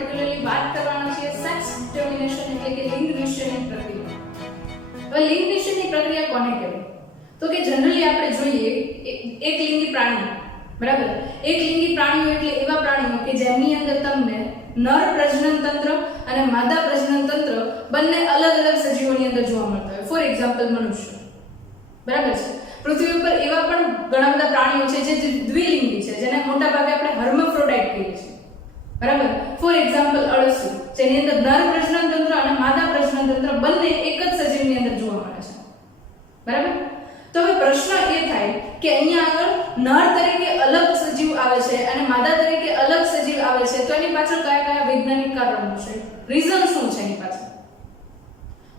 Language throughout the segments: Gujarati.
પર્ટિક્યુલરલી વાત કરવાના છીએ સેક્સ ડિટર્મિનેશન એટલે કે લિંગ નિશ્ચયની પ્રક્રિયા. હવે લિંગ નિશ્ચયની પ્રક્રિયા કોને કહેવાય? તો કે જનરલી આપણે જોઈએ એક લિંગી પ્રાણી, બરાબર, એક લિંગી પ્રાણીઓ એટલે એવા પ્રાણીઓ કે જેમની અંદર તમને નર પ્રજનન તંત્ર અને માદા પ્રજનન તંત્ર બંને અલગ અલગ સજીવોની અંદર જોવા મળતા હોય. ફોર એક્ઝામ્પલ મનુષ્ય, બરાબર છે. પૃથ્વી ઉપર એવા પણ ઘણા બધા પ્રાણીઓ છે જે દ્વિલિંગી છે, જેને મોટા ભાગે આપણે હર્મેફ્રોડાઇટ કહીએ છીએ, બરાબર. ફોર એક્ઝામ્પલ અળસિયું, જેની અંદર નર પ્રજનન તંત્ર અને માદા પ્રજનન તંત્ર બંને એક જ સજીવની અંદર જોવા મળે છે, બરાબર. તો હવે પ્રશ્ન એ થાય કે અહીંયા આગળ નર તરીકે અલગ સજીવ આવે છે અને માદા તરીકે અલગ સજીવ આવે છે, તો એની પાછળ કયા કયા વૈજ્ઞાનિક કારણો છે, રીઝન શું છે એની પાછળ?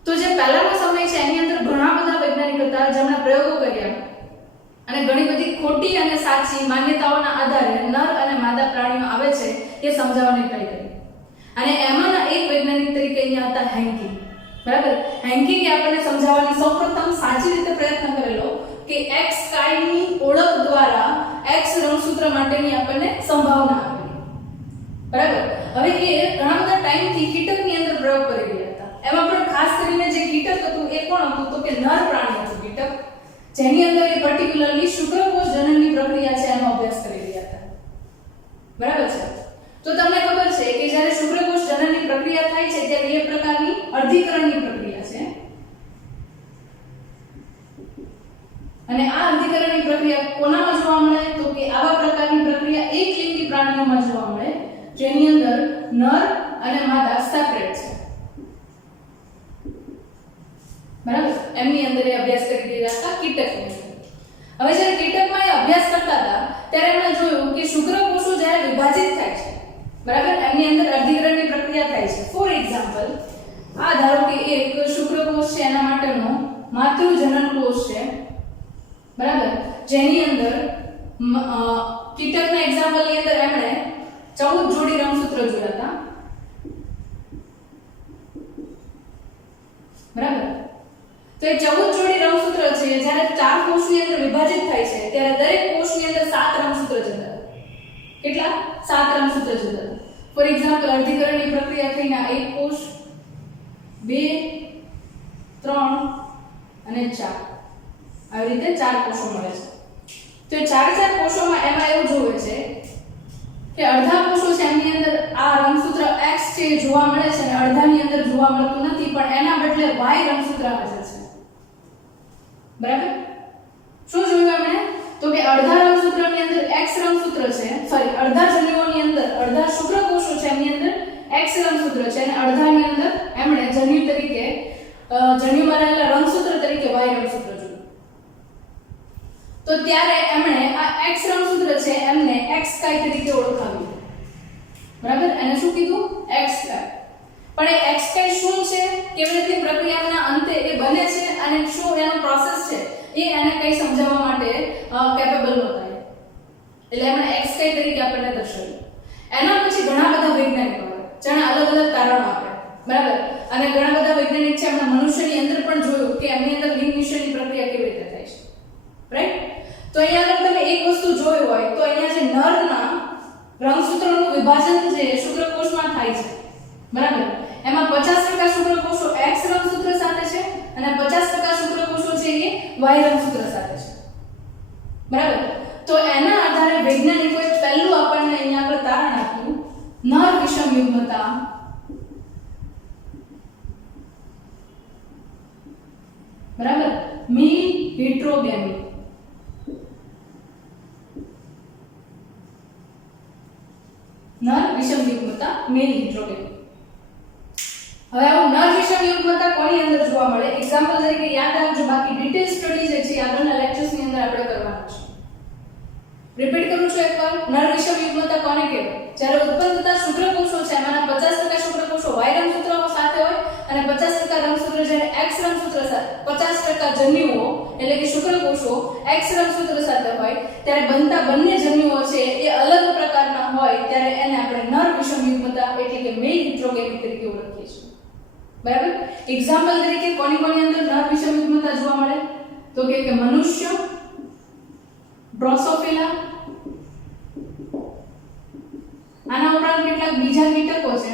તો જે પહેલાનો સમય છે એની અંદર ઘણા બધા વૈજ્ઞાનિક હતા જેમણે પ્રયોગો કર્યા અને ઘણી બધી ખોટી અને સાચી માન્યતાઓના આધારે નર અને માદા પ્રાણીઓ આવે છે એ સમજાવવાની ટ્રાય કરી. અને એમાંના એક વૈજ્ઞાનિક તરીકે અહીંયા હતા હેન્કી, બરાબર. હેન્કીએ આપણને સમજાવવાની સૌપ્રથમ સાચી રીતે પ્રયત્ન કરેલો કે એક્સ કાયની ઓળખ દ્વારા એક્સ રંગસૂત્ર માટેની આપણને સંભાવના આપેલી, બરાબર. હવે એ ઘણા બધા ટાઈમથી કીટકની અંદર પ્રયોગ કરી રહ્યા હતા. એમાં પણ ખાસ કરીને જે કીટક હતું એ કોણ હતું? તો કે નર પ્રાણી હતું કીટક, જેની અંદર એ પર્ટિક્યુલરલી શુક્રકોષ જનનની પ્રક્રિયા છે એનો અભ્યાસ કરી રહ્યા હતા, બરાબર છે. તો તમને ખબર છે કે જ્યારે શુક્રકોષ જનનની પ્રક્રિયા થાય છે ત્યારે એ પ્રકારની અર્ધીકરણની પ્રક્રિયા છે, અને આ અર્ધીકરણની પ્રક્રિયા કોનામાં જોવા મળે? તો કે આવા પ્રકારની પ્રક્રિયા એક લિંગી પ્રાણીઓમાં જોવા મળે જેની અંદર નર અને માદા સેપરેટ છે, બરાબર. એમની અંદર એ અભ્યાસ કરી રહ્યા હતા કીટકની અંદર. હવે જ્યારે કીટકમાં એ અભ્યાસ કરતા હતા ત્યારે એમણે જોયું કે શુક્રકોષો જ્યારે વિભાજિત થાય છે, બરાબર, એમની અંદર અર્ધીકરણની પ્રક્રિયા થાય છે. ફોર એક્ઝામ્પલ, આ ધારો કે એક શુક્રકોષ છે, એના માટેનો માતૃજનન કોષ છે, બરાબર, જેની અંદર કીટકના એક્ઝામ્પલની અંદર એમણે 14 જોડી રંગસૂત્ર જોયા હતા, બરાબર. તો એ 14 જોડી રંગસૂત્ર છે જ્યારે 4 કોષની અંદર વિભાજિત થાય છે ત્યારે દરેક કોષની અંદર 7 રંગસૂત્ર જતા. કેટલા? 7 રંગસૂત્ર જતા. ફોર એક્ઝામ્પલ, અર્ધીકરણની પ્રક્રિયા થઈને એક કોષ, 2, 3 અને 4 આવી રીતે 4 કોષો મળે છે. તો એ 4 કોષોમાં એમાં એવું જોવે છે કે અડધા કોષો છે એમની અંદર આ રંગસૂત્ર X છે જોવા મળે છે અને અડધાની અંદર જોવા મળતું નથી, પણ એના બદલે Y રંગસૂત્ર હાજર છે, બરાબર. શું જોયું એમણે? તો કે અડધા રંગસૂત્રની અંદર X રંગસૂત્ર છે, સોરી, અડધા જન્યુઓની અંદર અડધા શુક્રકોષો છે એમની અંદર X રંગસૂત્ર છે અને અડધાની અંદર એમણે જન્યુ તરીકે જન્યુમાં રહેલા રંગસૂત્ર તરીકે Y રંગસૂત્ર જોયું. તો ત્યારે એમણે આ X રંગસૂત્ર છે એમને X કાય તરીકે ઓળખાવ્યું, બરાબર. એને શું કીધું? X કાય. પણ એ X કાય શું છે, કેવી રીતે પ્રક્રિયાના અંતે એ બને છે અને શું એનો પ્રોસેસ છે એ એને કઈ સમજાવવા માટે કેપેબલ નહોતા, એટલે એમણે X કાય તરીકે આપણને દર્શાવ્યું. એના પછી ઘણા બધા વૈજ્ઞાનિકો જેણે અલગ અલગ તારણો આપ્યા, બરાબર. અને ઘણા બધા વૈજ્ઞાનિક છે એમણે મનુષ્યની અંદર પણ જોયું કે એમની અંદર લિંગ નિશ્ચયની પ્રક્રિયા કેવી રીતે થાય છે, રાઈટ. તો અહીંયા આગળ તમે એક વસ્તુ જોઈ હોય તો અહીંયા જે નરના રંગસૂત્રનું વિભાજન જે શુક્રકોષમાં થાય છે, બરાબર, એમાં 50% શુક્રકોષો X રંગસૂત્ર સાથે છે અને 50% શુક્રકોષો છે એ Y રંગસૂત્ર સાથે છે, બરાબર. તો એના આધારે વૈજ્ઞાનિકોએ પહેલું આપણને અહીંયા આગળ તારણ આપ્યું નર વિષમયુગ્મતા, બરાબર, મેલ હેટરોગેમી. નર વિષમયુગ્મતા, મેલ હેટરોગેમી. હવે આવું નર વિષમયુગ્મતા કોની અંદર જોવા મળે? એક્ઝામ્પલ તરીકે યાદ રાખજો, બાકી ડિટેલ સ્ટડી જે છે આગળના લેક્ચર્સની અંદર આપણે કરવાના છે. રિપીટ કરું છું એકવાર, નર વિષમયુગ્મતા કોને કહેવાય? જ્યારે ઉત્પન્ન થતા શુક્રકોષો છે એમાંના 50% શુક્રકોષો Y રંગસૂત્રો સાથે હોય અને 50% રંગસૂત્ર જ્યારે X રંગસૂત્ર સાથે, 50% જન્યુઓ એટલે કે શુક્રકોષો X રંગસૂત્ર સાથે હોય ત્યારે બનતા બંને જન્યુઓ છે એ અલગ પ્રકારના હોય ત્યારે એને આપણે નર વિષમયુગ્મતા એટલે કે મેલ હેટરોગેમી તરીકે ઓળખીએ છીએ, બરાબર. એક્ઝામ્પલ તરીકે કોની અંદર નર વિષમયુગ્મતા જોવા મળે? તો કે મનુષ્ય, ડ્રોસોફિલા, આના ઉપરાંત કેટલાક બીજા કીટકો છે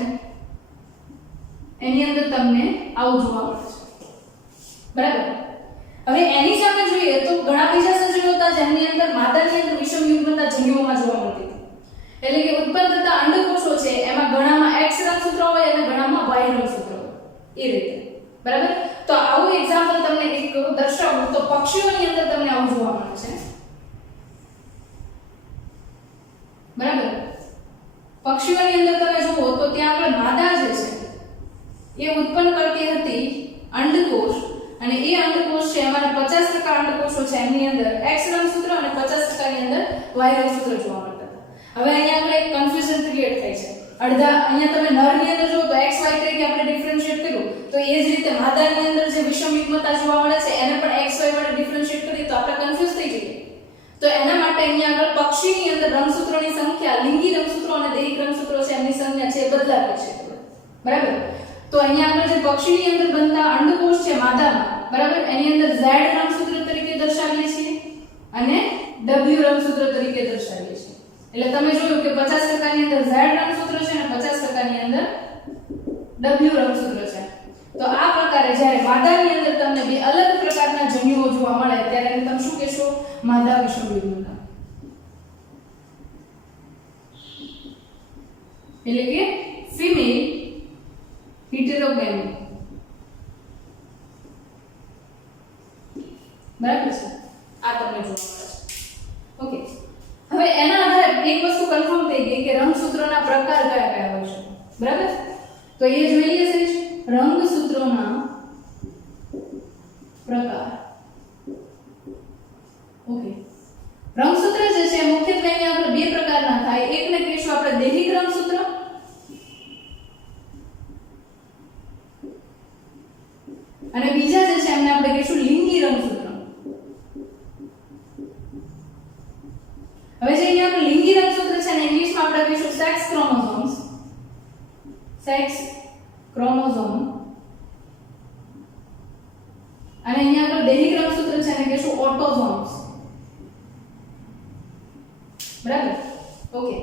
એની અંદર તમને આવું જોવા મળે છે, બરાબર. હવે એની સામે જોઈએ તો ઘણા બીજા સજીવો હતા જેમની અંદર માદાની અંદર વિષમ યુગ્મતા જન્યુઓમાં જોવા મળતી હતી. એટલે કે ઉત્પન્ન થતા અંડકોષો છે એમાં ઘણામાં X રંગસૂત્ર હોય અને ઘણામાં Y રંગસૂત્ર હોય, એ રીતે, બરાબર. તો આવું એક્ઝામ્પલ તમને એક દર્શાવું તો પક્ષીઓની અંદર તમને આવું જોવા મળે છે, બરાબર. પક્ષીઓની અંદર તમે જુઓ તો ત્યાં આગળ માદા જે છે એ ઉત્પન્ન કરતી હતી અંડકોષ, અને એ અંડકોષ છે એમાં 50% અંડકોષો છે એની અંદર X રંગસૂત્ર અને 50% ની અંદર Y રંગસૂત્ર જોવા મળતા હતા. હવે અહીંયા આપણે એક કન્ફ્યુઝન ક્રિએટ થાય છે. અડધા અહીંયા તમે નરની અંદર જો તો XY તરીકે આપણે ડિફરન્શિએટ કર્યું, તો એ જ રીતે માદાની અંદર જે વિષમ યુગ્મતા જોવા મળે છે એને પણ XY વડે ડિફરન્શિએટ કરીએ તો આપણે કન્ફ્યુઝ થઈ જઈએ. તો એના માટે અહીંયા આગળ પક્ષીની અંદર રંગસૂત્રોની સંખ્યા, લિંગી રંગસૂત્રો અને દૈહિક રંગસૂત્રો છે એમની સંખ્યા છે એ બદલાતી છે, બરાબર. તો અહીંયા આગળ જે પક્ષીની અંદર બનતા અંડકોષ છે માદામાં, બરાબર, એની અંદર Z રંગસૂત્ર તરીકે દર્શાવીએ છીએ અને W રંગસૂત્ર તરીકે દર્શાવીએ છીએ. એટલે તમે જોયું કે 50% ની અંદર Z રંગસૂત્ર છે અને 50% ની અંદર W રંગસૂત્ર છે. તો આ પ્રકારે જ્યારે માદાની અંદર તમને બે અલગ પ્રકારના જન્યુઓ જોવા મળે ત્યારે એને તમે શું કહેશો? માદા વિષમ યુગ્મતા, એટલે કે ફિમેલ હેટેરોગેમી, બરાબર છે. આ તમને જોવા મળે છે. ઓકે, હવે એના આધારે એક વસ્તુ કન્ફર્મ થઈ ગઈ કે રંગસૂત્રોના પ્રકાર કયા કયા હોય છે, બરાબર. તો એ જોઈએ છે રંગસૂત્રોના પ્રકાર. ઓકે, રંગસૂત્ર જે છે મુખ્યત્વે અહીંયા આપણે બે પ્રકારના થાય. એકને કહીશું આપણે દૈહિક રંગસૂત્ર અને બીજા જે છે એમને આપણે કહીશું લિંગી રંગસૂત્ર. હવે જે અહીંયા આપણે લિંગી રંગસૂત્ર છે ને ઇંગ્લિશમાં આપણે કહીશું સેક્સ ક્રોમોસોમ્સ, સેક્સ ક્રોમોસોમ, અને અહીંયા આપણે દૈહિક રંગસૂત્ર છે એને કહીશું ઓટોસોમ્સ, બરાબર. ઓકે,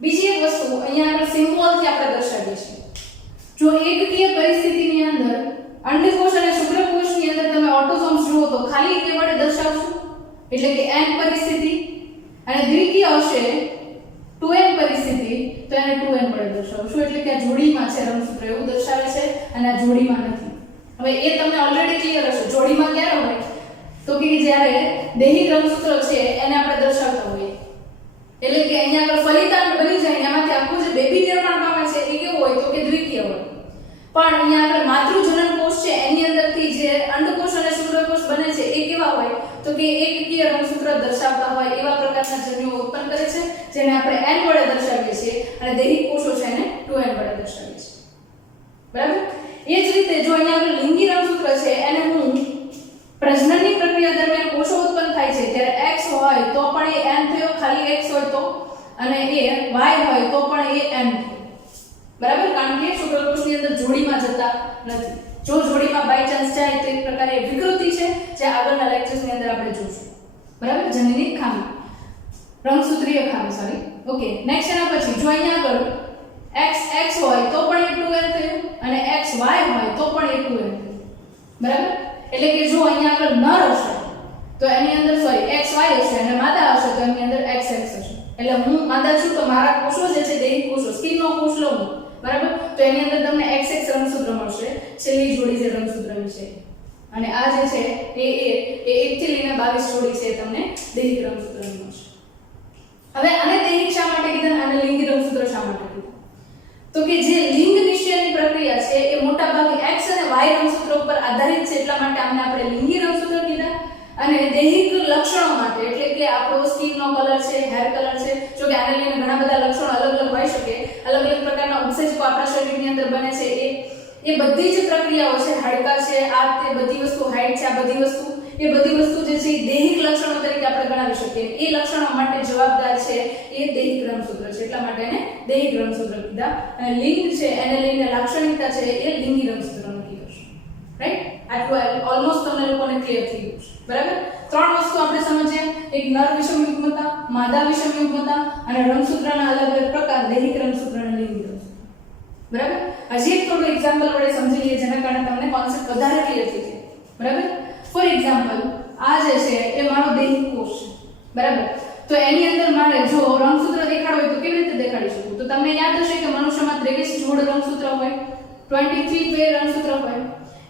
બીજી એક વસ્તુ અહીંયા આપણે સિમ્બોલથી આપણે દર્શાવીએ છીએ. જો એકકીય પરિસ્થિતિની અંદર અંડકોષ અને શુક્રકોષની અંદર તમે ઓટોસોમ્સ જુઓ તો ખાલી એ વડે દર્શાવશો, એટલે કે n પરિસ્થિતિ, અને દ્વિકીય હશે 2n પરિસ્થિતિ તો એને 2n વડે દર્શાવશો, એટલે કે આ જોડીમાં છે રંગસૂત્ર એવું દર્શાવે છે અને આ જોડીમાં નથી. હવે એ તમને ઓલરેડી ક્લિયર હશે. જોડીમાં ક્યારે હોય તો કે જ્યારે દૈહિક રંગસૂત્ર છે એને આપણે દર્શાવતા હોઈએ, એટલે કે અહીંયા આગળ ફલિતાંડ બની જાય એમાંથી આખું જે બેબી નિર્માણ પામે છે એ કેવું હોય તો કે દ્વિકીય હોય. પણ અહીંયા આગળ માતૃજનન કોષ છે એની અંદરથી જે અંડકોષ અને શુક્રકોષ બને છે એ કેવા હોય તો કે એકકીય રંગસૂત્ર દર્શાવતા હોય એવા પ્રકારના જન્યુઓ ઉત્પન્ન કરે છે, જેને આપણે n વડે દર્શાવીએ છીએ, અને દૈહિક કોષો છે એને 2n વડે દર્શાવીએ છીએ, બરાબર. એ જ રીતે જો અહીંયા આગળ લિંગી રંગસૂત્ર છે એને હું પ્રજનનની પ્રક્રિયા દરમિયાન કોષો ઉત્પન્ન થાય છે ત્યારે x હોય તો પણ એ n થયો, ખાલી x હોય તો, અને એ y હોય તો પણ એ n થયો, બરાબર. કારણ કે શુક્રકોષની અંદર જોડીમાં જતા નથી. જો જોડીમાં બાય ચાન્સ જાય તો એક પ્રકારે વિકૃતિ છે જે આગળના લેક્ચર્સની અંદર આપણે જોઈશું, બરાબર. જનીનિક ખામી, રંગસૂત્રીય ખામી, સોરી. ઓકે, નેક્સ્ટ એના પછી જો અહીંયા આગળ x હોય તો પણ એ 2n થયું અને xy હોય તો પણ એ 2n થયું, બરાબર. એટલે કે જો અહીંયા આગળ નર હશે તો એની અંદર સોરી xy હશે અને માદા હશે તો એની અંદર xx હશે. એટલે હું માદા છું તો મારા કોષો જે છે દૈહિક કોષો, સ્કિનનો કોષ લઉં, બરાબર, તો એની અંદર તમને xx રંગસૂત્ર મળશે, છેલ્લી જોડી જે રંગસૂત્રની છે. અને આ જે છે એ 1 થી લઈને 22 જોડી છે તમને દૈહિક રંગસૂત્રની મળશે. હવે આને દૈહિક શા માટે કીધા અને લિંગી રંગસૂત્ર શા માટે કીધા? તો કે જે લિંગ નિશ્ચયની પ્રક્રિયા છે એ મોટાભાગે x અને y રંગસૂત્ર ઉપર આધારિત છે, એટલા માટે આમને આપણે લિંગી રંગસૂત્ર કીધા. અને દૈહિક લક્ષણો માટે, એટલે કે આપણો સ્કિનનો કલર છે, હેર કલર છે, જો કે આને લઈને ઘણા બધા લક્ષણો અલગ અલગ હોઈ શકે, અલગ અલગ પ્રકારના ઉત્સેચકો આપણા શરીરની અંદર બને છે, એ બધી જ પ્રક્રિયાઓ છે, હાડકા છે, આ તે બધી વસ્તુ, હાઇટ છે, આ બધી વસ્તુ, એ બધી વસ્તુ જે છે એ દૈહિક લક્ષણો તરીકે આપણે ગણાવી શકીએ. એ લક્ષણો માટે જવાબદાર છે એ દૈહિક રંગસૂત્ર છે, એટલા માટે એને દૈહિક રંગસૂત્ર કીધા. અને લિંગ છે એને લઈને લાક્ષણિકતા છે એ લિંગી રંગસૂત્રનો કીધો છે, રાઈટ. આટલું ઓલમોસ્ટ તમને લોકોને ક્લિયર થઈ ગયું છે બરાબર. ત્રણ વસ્તુ આપણે સમજીએ, એક નર વિષમ યુગ્મતા, માદા વિષમ યુગ્મતા અને રંગસૂત્રના અલગ અલગ પ્રકાર, દૈહિક રંગસૂત્ર અને લિંગી રંગસૂત્ર બરાબર. હજી એક થોડું એક્ઝામ્પલ વડે સમજી લઈએ જેના કારણે તમને કોન્સેપ્ટ વધારે ક્લિયર થઈ જાય બરાબર. ફોર એક્ઝામ્પલ આ જે છે એ મારો દૈહિક કોષ છે બરાબર. તો એની અંદર મારે જો રંગસૂત્ર દેખાડવું હોય તો કેવી રીતે દેખાડી શકું? તો તમને યાદ હશે કે મનુષ્યમાં 23 જોડ રંગસૂત્ર હોય, 23 પેર રંગસૂત્ર હોય.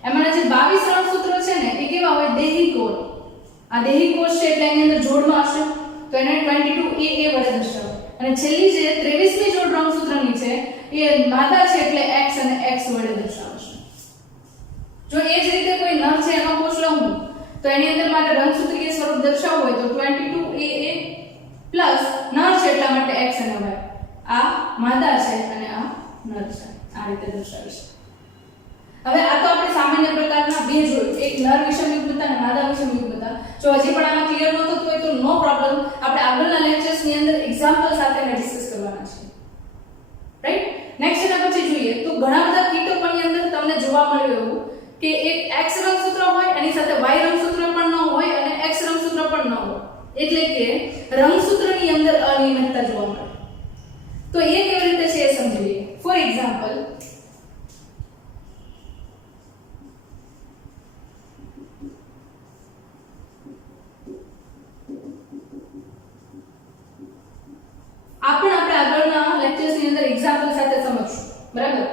એમાંના જે 22 રંગસૂત્રો છે ને એ કેવા હોય? દૈહિક હોય. આ દૈહિક કોષ છે એટલે એની અંદર જોડમાં હશે તો એને 22 એ વડે દર્શાવો. અને છેલ્લી જે 23મી જોડ રંગસૂત્રની છે એ માદા છે એટલે x અને x વડે દર્શાવશે. જો એ જ રીતે કોઈ નર છે એનો કોષ લઉં તો એની અંદર મારે રંગસૂત્રીય સ્વરૂપ દર્શાવવું હોય તો 22 પ્લસ નર છે એટલા માટે x અને y. આ માદા છે અને આ નર છે. આ રીતે દર્શાવીશ. હવે આ તો આપણે સામાન્ય પ્રકારના બે જોયું, એક નર વિષમ યુગ્મતા અને માદા વિષમ યુગ્મતા. જો હજી પણ આમાં ક્લિયર ન થતું હોય તો નો પ્રોબ્લેમ, આપણે આગળના લેક્ચર્સ ની અંદર એક્ઝામ્પલ સાથે ડિસ્કસ કરવાના છે રાઈટ. નેક્સ્ટ એના પછી જોઈએ તો ઘણા બધા કીટકોની અંદર તમને જોવા મળ્યું એવું કે એક x રંગસૂત્ર હોય એની સાથે y રંગસૂત્ર પણ ન હોય અને x રંગસૂત્ર પણ ન હોય, એટલે કે રંગસૂત્રની અંદર અનિયમિતતા જોવા મળે. તો એ કેવી રીતે છે એ સમજી લઈએ. ફોર એક્ઝામ્પલ આપણે આગળના લેક્ચર્સ ની અંદર એક્ઝામ્પલ સાથે સમજશું બરાબર.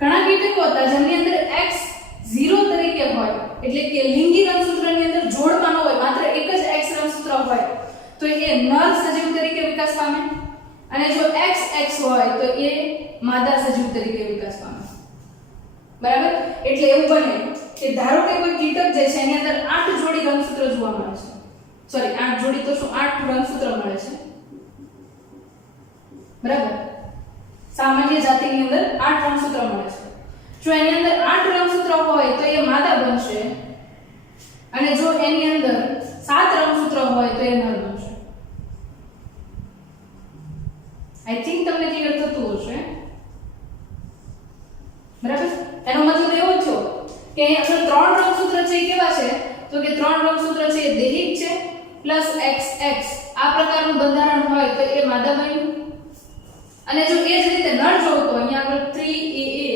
ઘણા કીટકો હતા જેમની અંદર x 0 તરીકે હોય, એટલે કે લિંગી રંગસૂત્રની અંદર જોડમાં ન હોય, માત્ર એક જ x રંગસૂત્ર હોય તો એ નર સજીવ તરીકે વિકાસ પામે, અને જો x હોય તો એ માદા સજીવ તરીકે વિકાસ પામે બરાબર. એટલે એવું બને કે ધારો કે કોઈ કીટક જે છે એની અંદર 8 જોડી રંગસૂત્ર જોવા મળે છે, સોરી 8 જોડી તો શું 8 રંગસૂત્ર મળે છે બરાબર. સામાન્ય જાતિની અંદર 8 રંગસૂત્ર મળે છે. જો એની અંદર 8 રંગસૂત્ર હોય તો એ માદા બનશે, અને જો એની અંદર 7 રંગસૂત્ર હોય તો એ નર બનશે. આઈ થિંક તમને ક્લિયર થતું હશે બરાબર. એનો મતલબ એવો થયો કે અહીં આગળ 3 રંગસૂત્ર છે એ કેવા છે? તો કે 3 રંગસૂત્ર છે એ દૈહિક છે પ્લસ XX આ પ્રકારનું બંધારણ હોય તો એ માદા બન્યું. અને જો એ જ રીતે નર જોઉં તો અહીંયા આગળ 3AA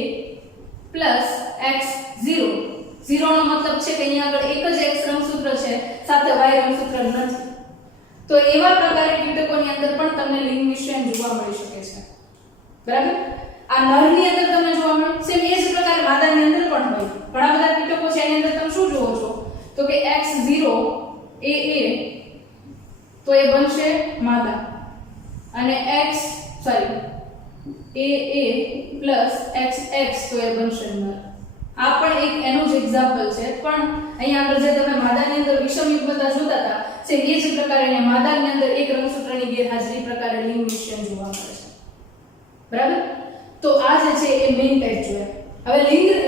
પ્લસ X0, 0 નો મતલબ છે કે અહીંયા આગળ એક જ X રંગસૂત્ર છે સાથે Y રંગસૂત્ર નથી. તો એવા પ્રકારે કીટકોની અંદર પણ તમને લિંગ મિશ્રણ જોવા મળી શકે છે બરાબર. આ નરની અંદર તમને જોવા મળે સેમ એ જ પ્રકારે માદાની અંદર પણ હોય. ઘણા બધા કીટકો છે એની અંદર તમે શું જોવો છો તો કે X0 AA તો એ બનશે માદા, અને AA પ્લસ XX તો એ બનશે નર. આ પણ એક એનું જ એક્ઝામ્પલ છે, પણ અહીંયા આગળ જે તમે માદાની અંદર વિષમ યુગ્મતા જોતા હતા સેમ એ જ પ્રકારે અહીંયા માદાની અંદર એક રંગસૂત્રની ગેરહાજરી પ્રકારે લિંગ મિશ્રણ જોવા મળે છે બરાબર. તો આ જે છે એ મેઇન ટાઈપ જોઈએ. હવે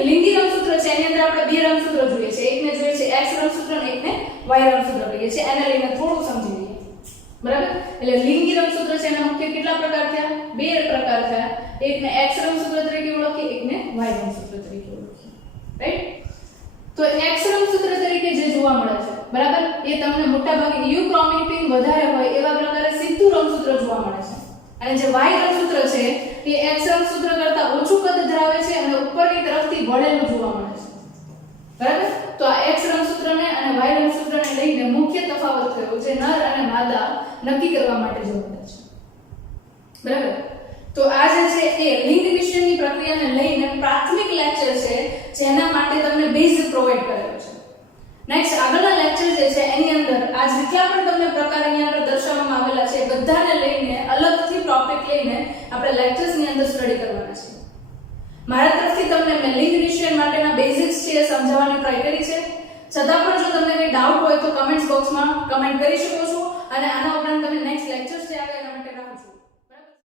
લિંગી રંગસૂત્ર છે એની અંદર આપણે બે રંગસૂત્ર જોઈએ છે, એકને જોઈએ છે X રંગસૂત્ર અને એકને Y રંગસૂત્ર કહીએ છીએ. એને લઈને થોડું સમજી લઈએ બરાબર. એટલે લિંગી રંગસૂત્ર છે એના મુખ્ય કેટલા પ્રકાર થયા? બે પ્રકાર થયા. એકને X રંગસૂત્ર તરીકે ઓળખીએ, એકને Y રંગસૂત્ર તરીકે ઓળખીએ રાઈટ. તો X રંગસૂત્ર તરીકે જે જોવા મળે છે બરાબર એ તમને મોટાભાગે EU ક્રોમેટિન વધારે હોય એવા પ્રકારે સીધું રંગસૂત્ર જોવા મળે છે, અને જે Y રંગસૂત્ર છે એ X રંગસૂત્ર કરતા ઓછું કદ ધરાવે છે અને ઉપરની તરફથી વળેલું જોવા મળે છે બરાબર. તો આ X રંગસૂત્રને અને Y રંગસૂત્રને લઈને મુખ્ય તફાવત થયો જે નર અને માદા નક્કી કરવા માટે જરૂરી છે બરાબર. તો આ જે છે એ લિંગ વિષયની પ્રક્રિયાને લઈને પ્રાથમિક લેક્ચર છે જેના માટે તમને બેઝ પ્રોવાઈડ કરેલો છે. નેક્સ્ટ આગળના લેક્ચર જે છે એની અંદર આ જેટલા પણ તમને પ્રકાર અહીંયા આગળ દર્શાવવામાં આવેલા છે બધાને લઈને અલગથી ટોપિક લઈને આપણે લેક્ચર્સની અંદર સ્ટડી કરવાના છે. મારા તરફથી તમને મેં લિંગ વિષય માટેના બેઝિક્સ છે એ સમજાવવાની ટ્રાય કરી છે. છતાં પણ જો તમને કોઈ ડાઉટ હોય તો કમેન્ટ્સ બોક્સમાં કમેન્ટ કરી શકો છો, અને આના ઉપરાંત તમે નેક્સ્ટ લેક્ચર્સ જે આવે એના માટે